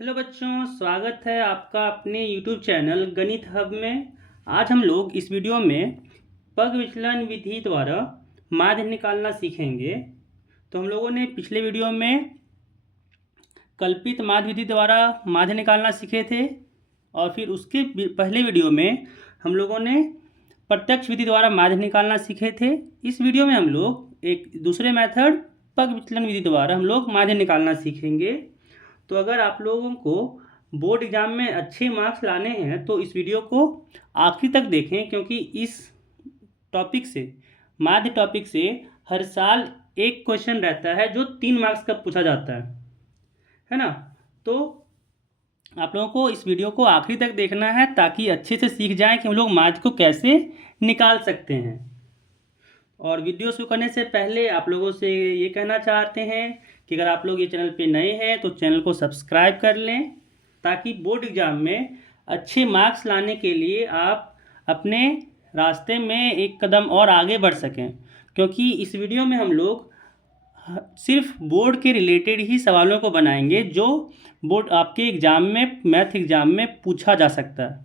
Hello बच्चों, स्वागत है आपका अपने YouTube चैनल गणित हब में। आज हम लोग इस वीडियो में पग विचलन विधि द्वारा माध्य निकालना सीखेंगे। तो हम लोगों ने पिछले वीडियो में कल्पित माध्य विधि द्वारा माध्य निकालना सीखे थे और फिर उसके पहले वीडियो में हम लोगों ने प्रत्यक्ष विधि द्वारा माध्य निकालना सीखे थे। इस वीडियो में हम लोग एक दूसरे मेथड पग विचलन विधि द्वारा हम लोग माध्य निकालना सीखेंगे। तो अगर आप लोगों को बोर्ड एग्ज़ाम में अच्छे मार्क्स लाने हैं तो इस वीडियो को आखिरी तक देखें, क्योंकि इस टॉपिक से माध्य टॉपिक से हर साल एक क्वेश्चन रहता है जो 3 मार्क्स का पूछा जाता है ना। तो आप लोगों को इस वीडियो को आखिरी तक देखना है ताकि अच्छे से सीख जाएं कि हम लोग माध्य को कैसे निकाल सकते हैं। और वीडियो शुरू करने से पहले आप लोगों से ये कहना चाहते हैं कि अगर आप लोग ये चैनल पे नए हैं तो चैनल को सब्सक्राइब कर लें, ताकि बोर्ड एग्ज़ाम में अच्छे मार्क्स लाने के लिए आप अपने रास्ते में एक कदम और आगे बढ़ सकें। क्योंकि इस वीडियो में हम लोग सिर्फ बोर्ड के रिलेटेड ही सवालों को बनाएंगे जो बोर्ड आपके एग्ज़ाम में, मैथ एग्ज़ाम में पूछा जा सकता है।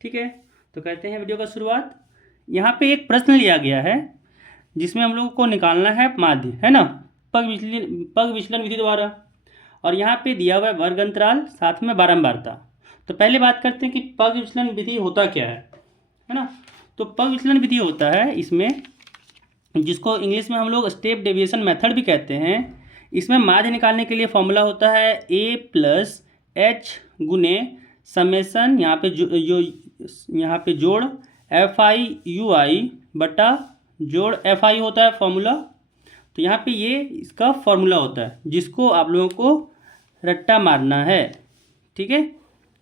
ठीक है, तो कहते हैं वीडियो का शुरुआत। यहाँ पे एक प्रश्न लिया गया है जिसमें हम लोगों को निकालना है माध्य, है ना, पग विचलन विधि द्वारा। और यहाँ पे दिया हुआ है वर्ग अंतराल, साथ में बारंबारता। तो पहले बात करते हैं कि पग विचलन विधि होता क्या है ना। तो पग विचलन विधि होता है इसमें, जिसको इंग्लिश में हम लोग स्टेप डेविएशन मेथड भी कहते हैं। इसमें माध्य निकालने के लिए फॉर्मूला होता है a+h गुने समेसन, यहाँ पे जोड़ FI/UI बटा जोड़ FI होता है फॉर्मूला। तो यहाँ पे ये इसका फॉर्मूला होता है जिसको आप लोगों को रट्टा मारना है। ठीक है,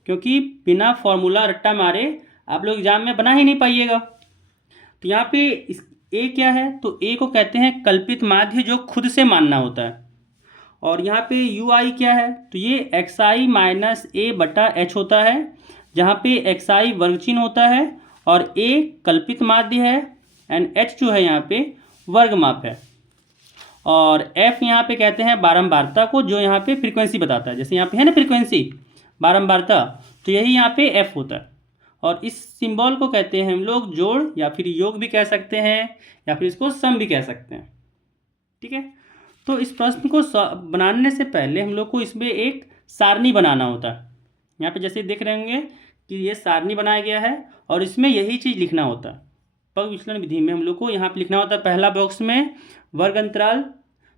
क्योंकि बिना फॉर्मूला रट्टा मारे आप लोग एग्जाम में बना ही नहीं पाइएगा। तो यहाँ पे इस ए क्या है, तो ए को कहते हैं कल्पित माध्य जो खुद से मानना होता है। और यहाँ पे UI क्या है, तो ये XI माइनस A बटा H होता है, जहाँ पे XI वर्ग चिन्ह होता है और A कल्पित माध्य है एंड H जो है यहाँ पे वर्ग माप है। और F यहाँ पे कहते हैं बारंबारता को, जो यहाँ पे फ्रीक्वेंसी बताता है। जैसे यहाँ पे है ना फ्रीक्वेंसी, बारंबारता, तो यही यहाँ पे F होता है। और इस सिंबल को कहते हैं हम लोग जोड़, या फिर योग भी कह सकते हैं, या फिर इसको सम भी कह सकते हैं। ठीक है, तो इस प्रश्न को बनाने से पहले हम लोग को इसमें एक सारणी बनाना होता है। यहाँ पे जैसे देख रहे होंगे कि ये सारणी बनाया गया है और इसमें यही चीज़ लिखना होता है। पग विचलन विधि में हम लोग को यहाँ पे लिखना होता है, पहला बॉक्स में वर्ग अंतराल,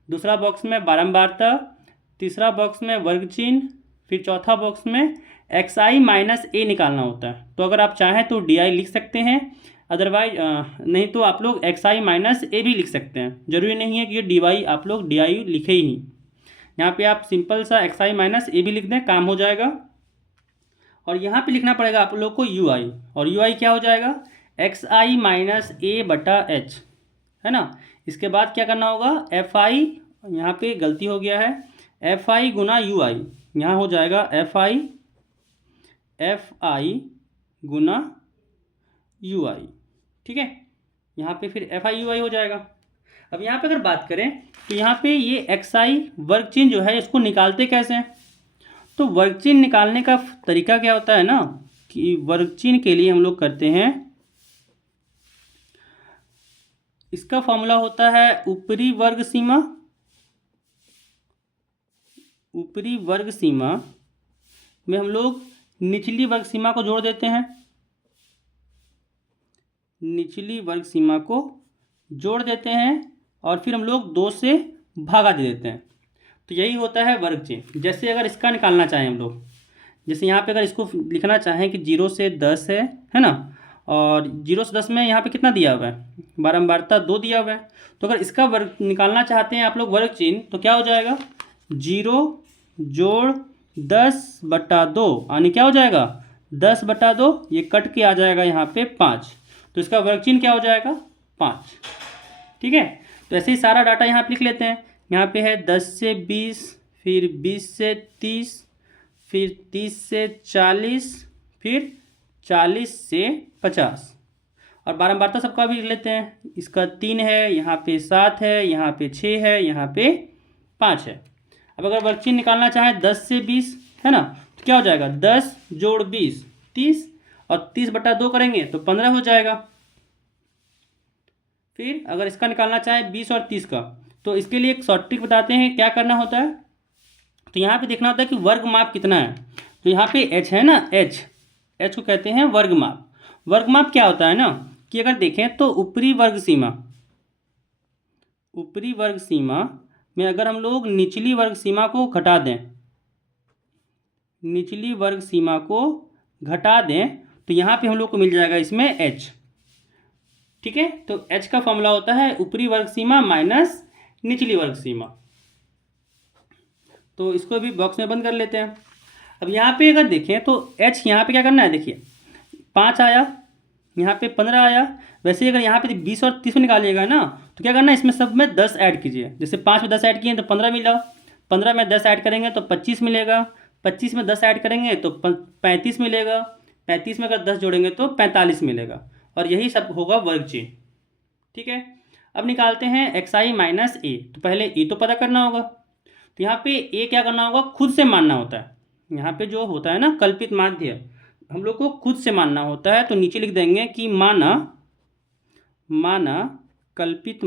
दूसरा बॉक्स में बारंबारता, तीसरा बॉक्स में वर्ग चिन्ह, फिर चौथा बॉक्स में XI माइनस A निकालना होता है। तो अगर आप चाहें तो DI लिख सकते हैं, अदरवाइज नहीं तो आप लोग XI माइनस A भी लिख सकते हैं। ज़रूरी नहीं है कि ये DY आप लोग DI लिखे ही नहीं। यहाँ पे आप सिंपल सा XI माइनस A भी लिख दें, काम हो जाएगा। और यहाँ पे लिखना पड़ेगा आप लोग को UI, और UI क्या हो जाएगा, XI माइनस A बटा H, है ना। इसके बाद क्या करना होगा, FI, यहाँ पे गलती हो गया है, FI गुना UI, यहाँ हो जाएगा FI गुना UI। ठीक है, यहाँ पे फिर FI/UI हो जाएगा। अब यहाँ पे अगर बात करें तो यहाँ पे ये XI वर्ग चिन्ह जो है इसको निकालते कैसे हैं। तो वर्ग चिन्ह निकालने का तरीका क्या होता है ना, कि वर्ग चिन्ह के लिए हम लोग करते हैं, इसका फॉर्मूला होता है ऊपरी वर्ग सीमा, ऊपरी वर्ग सीमा में हम लोग निचली वर्ग सीमा को जोड़ देते हैं, निचली वर्ग सीमा को जोड़ देते हैं और फिर हम लोग 2 से भागा दे देते हैं। तो यही होता है वर्ग चिन्ह। जैसे अगर इसका निकालना चाहें हम लोग, जैसे यहाँ पे अगर इसको लिखना चाहें कि 0 से 10 है ना, और 0 से 10 में यहाँ पे कितना दिया हुआ है, बारंबारता 2 दिया हुआ है। तो अगर इसका वर्ग निकालना चाहते हैं आप लोग वर्ग चिन्ह, तो क्या हो जाएगा, 0 जोड़ 10 बटा 2, यानी क्या हो जाएगा 10 बटा 2, ये कट के आ जाएगा यहाँ पे 5। तो इसका वर्ग चिन्ह क्या हो जाएगा, 5। ठीक है, तो ऐसे ही सारा डाटा यहाँ पे लिख लेते हैं। यहाँ पे है 10 से 20, फिर 20 से 30, फिर 30 से 40, फिर 40 से 50। और बारंबारता सबका भी लिख लेते हैं। इसका 3 है, यहाँ पे 7 है, यहाँ पे 6 है, यहाँ पे 5 है। अब अगर वर्गचीन निकालना चाहे 10 से 20 है ना, तो क्या हो जाएगा 10 जोड़ 20 30, और 30/2 करेंगे तो 15 हो जाएगा। फिर अगर इसका निकालना चाहे 20 और 30 का, तो इसके लिए एक शॉर्ट ट्रिक बताते हैं क्या करना होता है। तो यहाँ पे देखना होता है कि वर्ग माप कितना है। तो यहाँ पे h है ना, h को कहते हैं वर्ग माप। वर्ग माप क्या होता है ना कि अगर देखें तो ऊपरी वर्ग सीमा में अगर हम लोग निचली वर्ग सीमा को घटा दें, तो यहाँ पे हम लोग को मिल जाएगा इसमें h। ठीक है, तो h का फॉर्मूला होता है ऊपरी वर्ग सीमा माइनस निचली वर्ग सीमा। तो इसको भी बॉक्स में बंद कर लेते हैं। अब यहाँ पे अगर देखें तो h यहाँ पे क्या करना है, देखिए 5 आया, यहाँ पे 15 आया। वैसे अगर यहाँ पे 20 और 30 में निकालिएगा ना, तो क्या करना है इसमें सब में 10 ऐड कीजिए। जैसे 5 में 10 ऐड किए तो 15 मिला, 15 में 10 ऐड करेंगे तो 25 मिलेगा, 25 में 10 ऐड करेंगे तो 35 मिलेगा, 35 में अगर 10 जोड़ेंगे तो 45 मिलेगा, और यही सब होगा वर्ग चिन्ह। ठीक है, अब निकालते हैं xi माइनस ए। तो पहले ए तो पता करना होगा, तो यहाँ पे ए क्या करना होगा, खुद से मानना होता है। यहाँ पे जो होता है ना कल्पित माध्य, हम लोग को खुद से मानना होता है। तो नीचे लिख देंगे कि माना कल्पित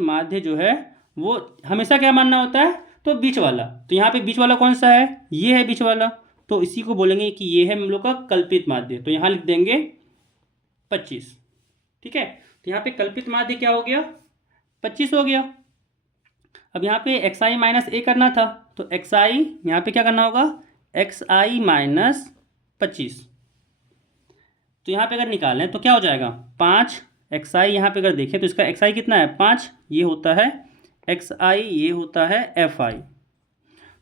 माध्य जो है वो हमेशा क्या मानना होता है, तो बीच वाला। तो यहाँ पे बीच वाला कौन सा है, ये है बीच वाला, तो इसी को बोलेंगे कि ये है हम लोग का कल्पित माध्य। तो यहाँ लिख देंगे 25। ठीक है, तो यहाँ पे कल्पित माध्य क्या हो गया, 25 हो गया। अब यहाँ पे xi माइनस ए करना था, तो xi यहाँ पे क्या करना होगा, xi माइनस 25। तो यहाँ पे अगर निकालें तो क्या हो जाएगा 5 xi। यहाँ पे अगर देखें तो इसका xi कितना है 5, ये होता है xi, ये होता है fi।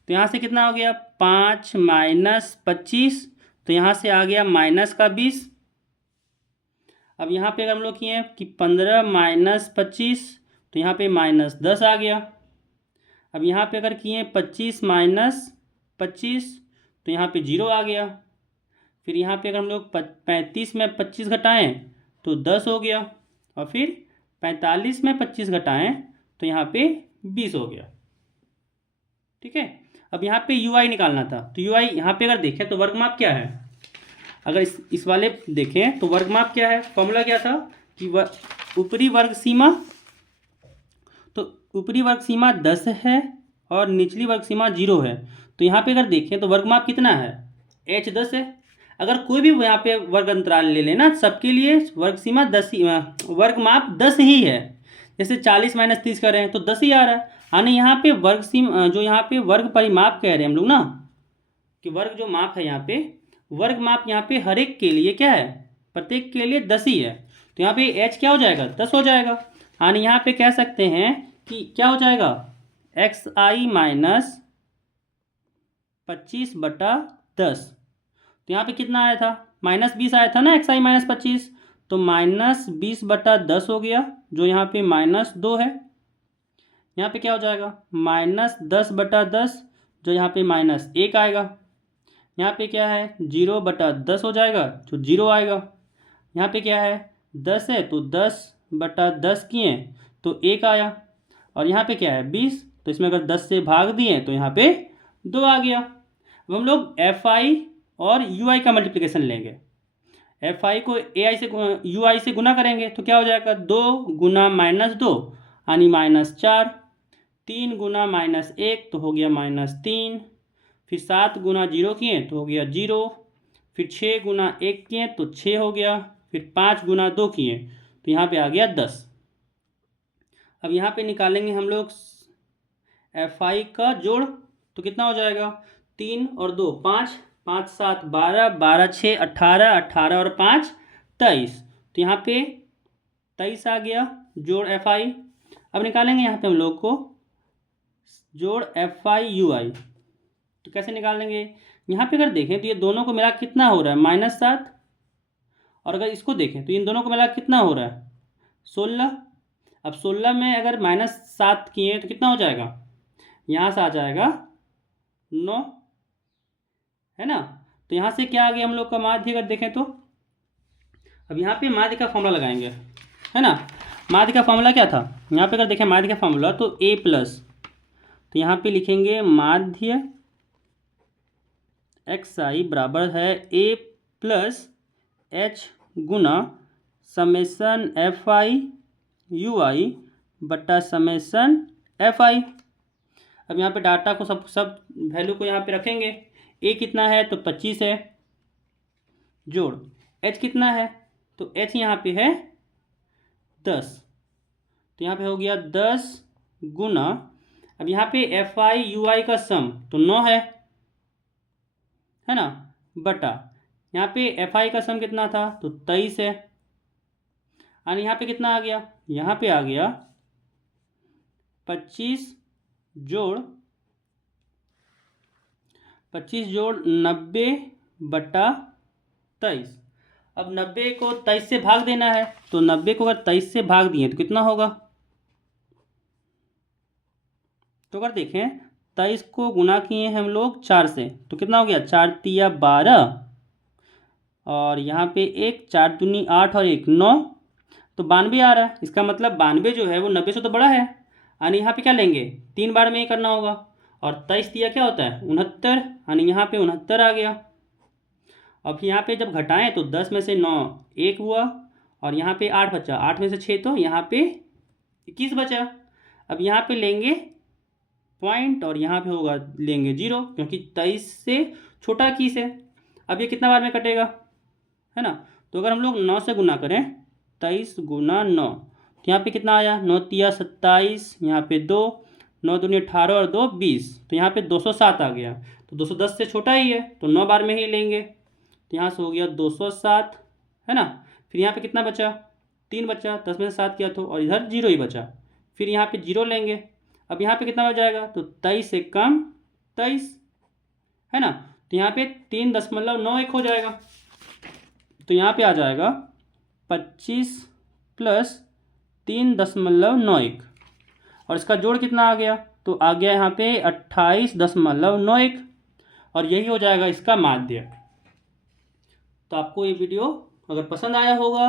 तो यहाँ से कितना हो गया 5 माइनस 25, तो यहाँ से आ गया माइनस का 20। अब यहाँ पे अगर हम लोग किए कि 15 माइनस 25, तो यहाँ पे माइनस 10 आ गया। अब यहाँ पे अगर किए 25 माइनस 25, तो यहाँ पे 0 आ गया। फिर यहाँ पे अगर हम लोग 35 में 25 घटाएं तो 10 हो गया, और फिर 45 में 25 घटाएं तो यहाँ पे 20 हो गया। ठीक है, अब यहाँ पे ui निकालना था, तो ui यहाँ पे अगर देखें तो वर्गमाप क्या है। अगर इस वाले देखें तो वर्गमाप क्या है, फॉर्मूला क्या था कि ऊपरी वर्ग सीमा, तो ऊपरी वर्ग सीमा 10 है और निचली वर्ग सीमा 0 है। तो यहाँ पे अगर देखें तो वर्गमाप कितना है, h 10 है। अगर कोई भी यहाँ पे वर्ग अंतराल ले लेना, सबके लिए वर्ग सीमा 10 ही, वर्गमाप 10 ही है। जैसे 40 माइनस 30 कर रहे हैं तो 10 ही आ रहा है। यानी यहाँ पे वर्ग सीमा जो यहाँ पे वर्ग परिमाप कह रहे हैं हम लोग ना, कि वर्ग जो माप है यहाँ पे, वर्ग माप यहाँ पे हर एक के लिए क्या है, प्रत्येक के लिए 10 ही है। तो यहाँ पे h क्या हो जाएगा 10 हो जाएगा। यानी यहाँ पे कह सकते हैं कि क्या हो जाएगा xi माइनस 25/10। तो यहाँ पे कितना आया था माइनस 20 आया था ना xi माइनस 25, तो माइनस 20/10 हो गया, जो यहाँ पे माइनस 2 है। यहाँ पे क्या हो जाएगा माइनस 10/10, जो यहाँ पे माइनस 1 आएगा। यहाँ पे क्या है 0/10 हो जाएगा, जो 0 आएगा। यहाँ पे क्या है 10 है, तो 10/10 किए तो 1 आया। और यहाँ पे क्या है 20, तो इसमें अगर 10 से भाग दिए तो यहाँ पे 2 आ गया। अब हम लोग fi और ui का मल्टीप्लिकेशन लेंगे। fi को ai से ui से गुना करेंगे तो क्या हो जाएगा 2 गुना -2 यानी -4, 3 गुना -1 तो हो गया -3, फिर 7 गुना 0 किए तो हो गया 0, फिर 6 गुना 1 किए तो 6 हो गया, फिर 5 गुना 2 किए तो यहाँ पे आ गया 10। अब यहाँ पे निकालेंगे हम लोग fi का जोड़, तो कितना हो जाएगा 3 और 2 5, 5 7 12, 12 6 18, 18 और 5 23। तो यहाँ पे 23 आ गया जोड़ fi। अब निकालेंगे यहाँ पे हम लोग को जोड़ fi ui। तो कैसे निकालेंगे, यहाँ पे अगर देखें तो ये दोनों को मिला कितना हो रहा है -7, और अगर इसको देखें तो इन दोनों को मिला कितना हो रहा है 16। अब 16 में अगर -7 किए तो कितना हो जाएगा, यहाँ से आ जाएगा 9, है ना। तो यहाँ से क्या आ गया हम लोग का माध्य, अगर देखें तो अब यहाँ पे माध्य का फॉर्मूला लगाएंगे, है ना। माध्य का फॉर्मूला क्या था, यहाँ पे अगर देखें माध्य का फॉर्मूला तो ए प्लस, तो यहाँ पे लिखेंगे माध्य एक्स आई बराबर है ए प्लस एच गुना summation F I U I बटा समेसन एफ आई। अब यहाँ पे डाटा को सब वैल्यू को यहाँ पे रखेंगे। ए कितना है तो 25 है, जोड़ एच कितना है तो एच यहाँ पे है 10, तो यहाँ पे हो गया 10 गुना, अब यहाँ पे एफ आई यू आई का सम तो 9 है ना, बटा यहाँ पे एफ आई का सम कितना था तो 23 है, और यहाँ पे कितना आ गया, यहाँ पे आ गया 25 जोड़ 90 बटा 23। अब 90 को 23 से भाग देना है, तो 90 को अगर 23 से भाग दिए तो कितना होगा, तो अगर देखें 23 को गुना किए हैं हम लोग 4 से तो कितना हो गया, 4 तिया 12, और यहाँ पे 1 4 दूनी 8 और 1 9, तो 92 आ रहा है। इसका मतलब 92 जो है वो 90 से तो बड़ा है, यानी यहाँ पे क्या लेंगे 3 बार में ये करना होगा, और 23 तिया क्या होता है 69, यानी यहाँ पे 69 आ गया। अब यहाँ पे जब घटाएं तो 10 में से 9 1 हुआ, और यहाँ पे 8 बचा, 8 में से 6 तो यहाँ पे 21 बचा। अब यहाँ पे लेंगे पॉइंट और यहाँ पे होगा लेंगे 0, क्योंकि 23 से छोटा 21 है। अब ये कितना बार में कटेगा, है ना, तो अगर हम लोग 9 से गुना करें 23 गुना 9, तो यहाँ पे कितना आया 9 तिया 27, यहाँ पे 2 9 दूनी 18 और 2 20, तो यहाँ पे 207 आ गया। तो 210 से छोटा ही है तो 9 बार में ही लेंगे, तो यहाँ से हो गया 207, है ना। फिर यहाँ पे कितना बचा 3 बचा, 10 में से 7 किया तो, और इधर 0 ही बचा, फिर यहाँ पे 0 लेंगे। अब यहाँ पे कितना बच जाएगा तो 23 से कम 23, है ना, तो यहाँ पे 3.91 हो जाएगा, तो यहाँ पे आ जाएगा 25 प्लस 3.91, और इसका जोड़ कितना आ गया तो आ गया यहाँ पे 28.91, और यही हो जाएगा इसका माध्य। तो आपको ये वीडियो अगर पसंद आया होगा